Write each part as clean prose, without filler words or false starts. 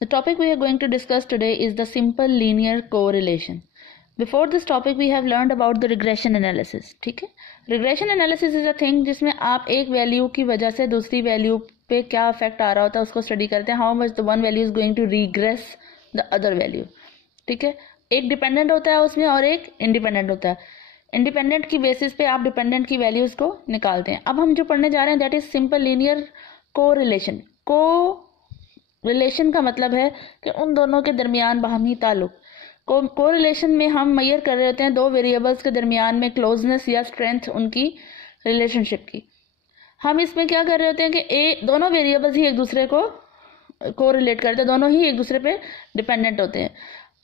The topic we are going to discuss today is the simple linear correlation. Before this topic we have learned about the regression analysis. ठीक है, regression analysis is a thing जिसमें आप एक value की वजह से दूसरी value पे क्या इफेक्ट आ रहा होता है उसको स्टडी करते हैं. How much the one value is going to regress the other value. ठीक है, एक डिपेंडेंट होता है उसमें और एक इंडिपेंडेंट होता है. इंडिपेंडेंट की बेसिस पे आप डिपेंडेंट की वैल्यूज को निकालते हैं. अब हम जो पढ़ने जा रहे हैं that is simple linear correlation. Correlation का मतलब है कि उन दोनों के दरमियान बाहमी ताल्लुक. कोरिलेशन में हम मेजर कर रहे होते हैं दो वेरिएबल्स के दरमियान में क्लोजनेस या स्ट्रेंथ उनकी रिलेशनशिप की. हम इसमें क्या कर रहे होते हैं कि दोनों वेरिएबल्स ही एक दूसरे को कोरिलेट करते हैं, दोनों ही एक दूसरे पे डिपेंडेंट होते हैं.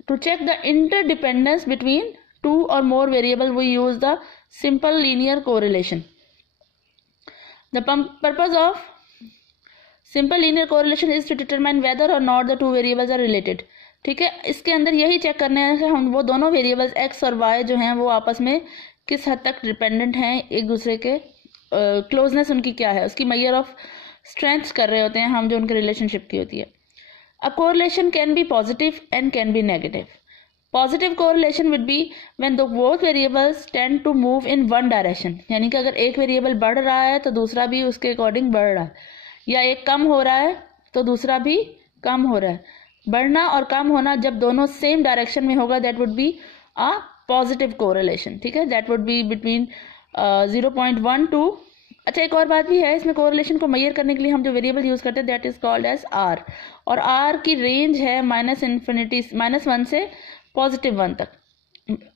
To check the interdependence between two or more variable we use the simple linear correlation. The purpose of simple linear correlation is to determine whether or not the two variables are related. ठीक है, इसके अंदर यही check करने हैं कि हम वो दोनों वेरिएबल्स x और y जो हैं वो आपस में किस हद तक डिपेंडेंट हैं एक दूसरे के. क्लोजनेस उनकी क्या है उसकी मेजर ऑफ स्ट्रेंथ कर रहे होते हैं हम जो उनके रिलेशनशिप की होती है. A correlation can be positive and can be negative. Positive correlation would be when the both variables tend to move in one direction. यानी कि अगर एक वेरिएबल बढ़ रहा है तो दूसरा भी उसके अकॉर्डिंग बढ़ रहा है, या एक कम हो रहा है तो दूसरा भी कम हो रहा है. बढ़ना और कम होना जब दोनों सेम डायरेक्शन में होगा that would be a positive correlation. ठीक है, that would be between 0.1 to. अच्छा, एक और बात भी है इसमें कोरिलेशन को मेजर करने के लिए हम जो वेरिएबल यूज करते हैं that is called as R. और आर की रेंज है -1 से +1 तक.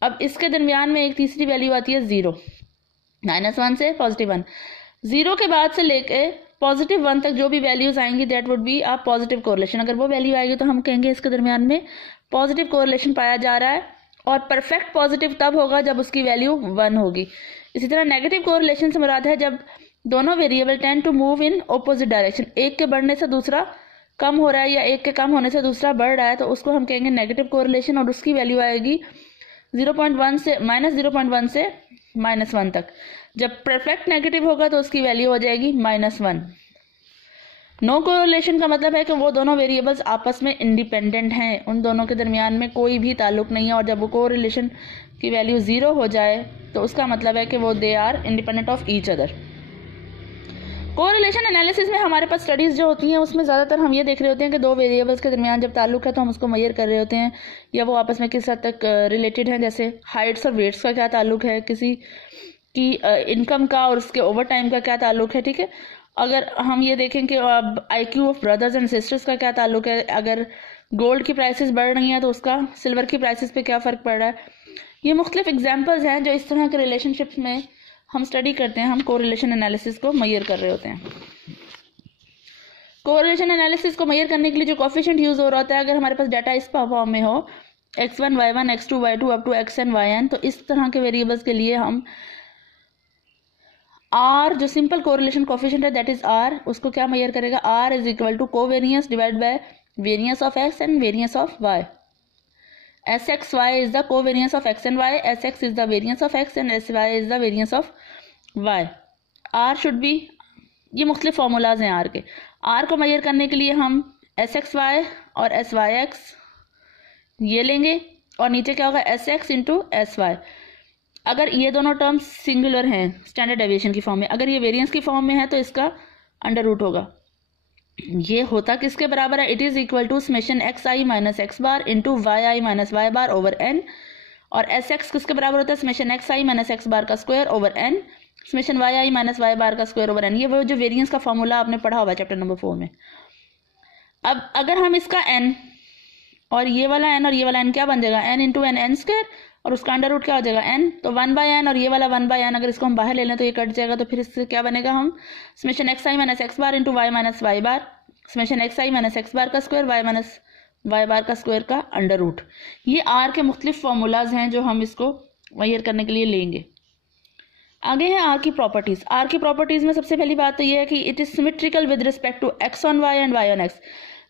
अब इसके दरमियान में एक तीसरी वैल्यू आती है 0. -1 से +1. 0 के बाद से लेके +1 तक जो भी वैल्यूज आएंगी that would be a positive correlation. अगर वो वैल्यू आएगी तो हम कहेंगे इसके दरमियान में पॉजिटिव कोरिलेशन पाया जा रहा है. और परफेक्ट पॉजिटिव तब होगा जब उसकी वैल्यू 1 होगी. इसी तरह नेगेटिव कोरिलेशन से मुराद है जब दोनों variable tend to move in opposite direction. एक के बढ़ने से दूसरा कम हो रहा है या एक के कम होने से दूसरा बढ़ रहा है तो उसको हम कहेंगे नेगेटिव कोरिलेशन. और उसकी वैल्यू आएगी 0.1 से -0.1 से -1 तक. जब परफेक्ट नेगेटिव होगा तो उसकी वैल्यू हो जाएगी -1. नो कोरिलेशन का मतलब है कि वो दोनों वेरिएबल्स आपस में इंडिपेंडेंट हैं, उन दोनों के दरमियान में कोई भी ताल्लुक नहीं है. और जब वो कोरिलेशन की वैल्यू 0 हो जाए तो उसका मतलब है कि वो they are independent of each other. Correlation analysis में हमारे पास स्टडीज जो होती हैं उसमें ज़्यादातर हम ये देख रहे होते हैं कि दो वेरिएबल्स के दरमियान जब ताल्लुक है तो हम उसको मेजर कर रहे होते हैं या वो आपस में किस हद तक रिलेटेड हैं. जैसे हाइट्स और वेट्स का क्या ताल्लुक है, किसी की इनकम का और उसके ओवर टाइम का क्या ताल्लुक है. ठीक है, अगर हम ये देखें कि IQ of brothers and sisters का क्या ताल्लुक है, अगर गोल्ड की प्राइसेस बढ़ रही हैं तो उसका सिल्वर की प्राइसेस पे क्या फ़र्क पड़ रहा है. ये मुख्तलिफ एग्जाम्पल्स हैं जो इस तरह के रिलेशनशिप्स में हम स्टडी करते हैं. हम कोरिलेशन एनालिसिस को मेजर कर रहे होते हैं. कोरिलेशन एनालिसिस को मेजर करने के लिए जो कोफिशिएंट यूज हो रहा होता है, अगर हमारे पास डाटा इस फॉर्म में हो x1 y1 x2 y2 up to xn yn, तो इस तरह के वेरिएबल्स के लिए हम r जो सिंपल कोरिलेशन कोफिशिएंट है दैट इज r, उसको क्या मेजर करेगा. r is equal to covariance divide by variance of x and variance of y. Sxy is the covariance of x and y, Sx is the variance of x and Sy is the variance of y. R should be, ये मुख्तलिफ formulas हैं R के. R को major करने के लिए हम Sxy और Syx ये लेंगे और नीचे क्या होगा Sx इंटू Sy. अगर ये दोनों टर्म्स सिंगुलर हैं स्टैंडर्ड डेविएशन की फॉर्म में, अगर ये वेरिएंस की फॉर्म में है तो इसका अंडर रूट होगा. ये होता किसके बराबर है, it is equal to summation xi minus x bar into yi minus y bar over n. और sx किसके बराबर होता है, summation xi minus x bar का square over n summation yi minus y bar का स्क्वायर ओवर n. ये वो जो वेरिएंस का फॉर्मूला आपने पढ़ा हुआ है चैप्टर नंबर 4 में. अब अगर हम इसका n और ये वाला n और ये वाला n क्या बन जाएगा, n इंटू n स्क्वायर और उसका अंडर रूट क्या हो जाएगा n. तो 1/n और ये वाला 1/n अगर इसको हम बाहर ले लें तो ये कट जाएगा. तो फिर इससे क्या बनेगा, हम summation xi minus x bar into y minus y बार summation xi minus x bar का square y minus y bar का स्क्वायर का अंडर रूट. ये r के मुख्तलिफ फार्मूलाज हैं जो हम इसको मेजर करने के लिए लेंगे. आगे है r की प्रॉपर्टीज. r की प्रॉपर्टीज में सबसे पहली बात तो ये है कि it is symmetrical with respect to x on y and y on x.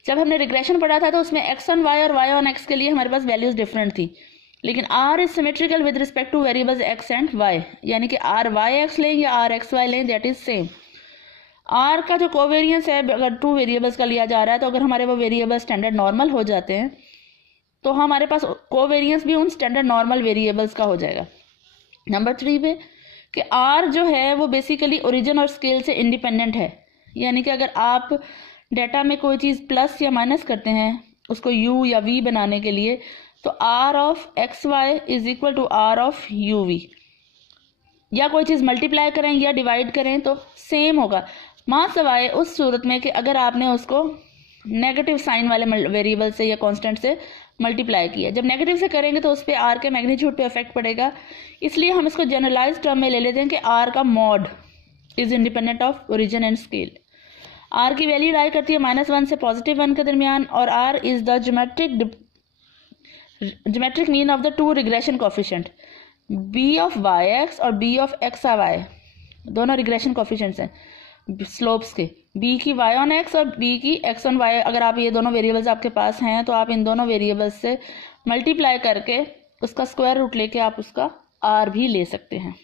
जब हमने रिग्रेशन पढ़ा था तो उसमें x ऑन y और y ऑन x के लिए हमारे पास वैल्यूज डिफरेंट थी, लेकिन r is symmetrical with respect two variables x and y. यानी कि r y x लें या r x y लें दैट इज सेम. आर का जो कोवेरियंस है, अगर 2 वेरिएबल्स का लिया जा रहा है तो अगर हमारे वो वेरिएबल स्टैंडर्ड नॉर्मल हो जाते हैं तो हमारे पास कोवेरियंस भी उन स्टैंडर्ड नॉर्मल वेरिएबल्स का हो जाएगा। नंबर 3 पे कि आर जो है वो बेसिकली ओरिजिन और स्केल से इंडिपेंडेंट है, यानी कि अगर आप डाटा में कोई चीज़ प्लस या माइनस करते हैं उसको यू या वी बनाने के लिए, तो R of X Y is equal to R of U V, या कोई चीज़ मल्टीप्लाई करें या डिवाइड करें तो सेम होगा, माँ सवाए उस सूरत में कि अगर आपने उसको नेगेटिव साइन वाले वेरिएबल से या कांस्टेंट से मल्टीप्लाई किया। जब नेगेटिव से करेंगे तो उस पर आर के मैग्नीट्यूड पे इफेक्ट पड़ेगा, इसलिए हम इसको जनरलाइज टर्म में ले लेते हैं कि आर का mod is independent of origin and scale. R की वैल्यू लाई करती है -1 से +1 के दरमियान, और R is the geometric mean of the 2 regression coefficient B of Y X और बी ऑफ एक्स वाई, दोनों रिग्रेशन कोफिशिएंट्स हैं स्लोप्स के, बी की वाई ऑन एक्स और बी की एक्स ऑन वाई। अगर आप ये दोनों वेरिएबल्स आपके पास हैं तो आप इन दोनों वेरिएबल्स से मल्टीप्लाई करके उसका स्क्वायर रूट लेके आप उसका आर भी ले सकते हैं।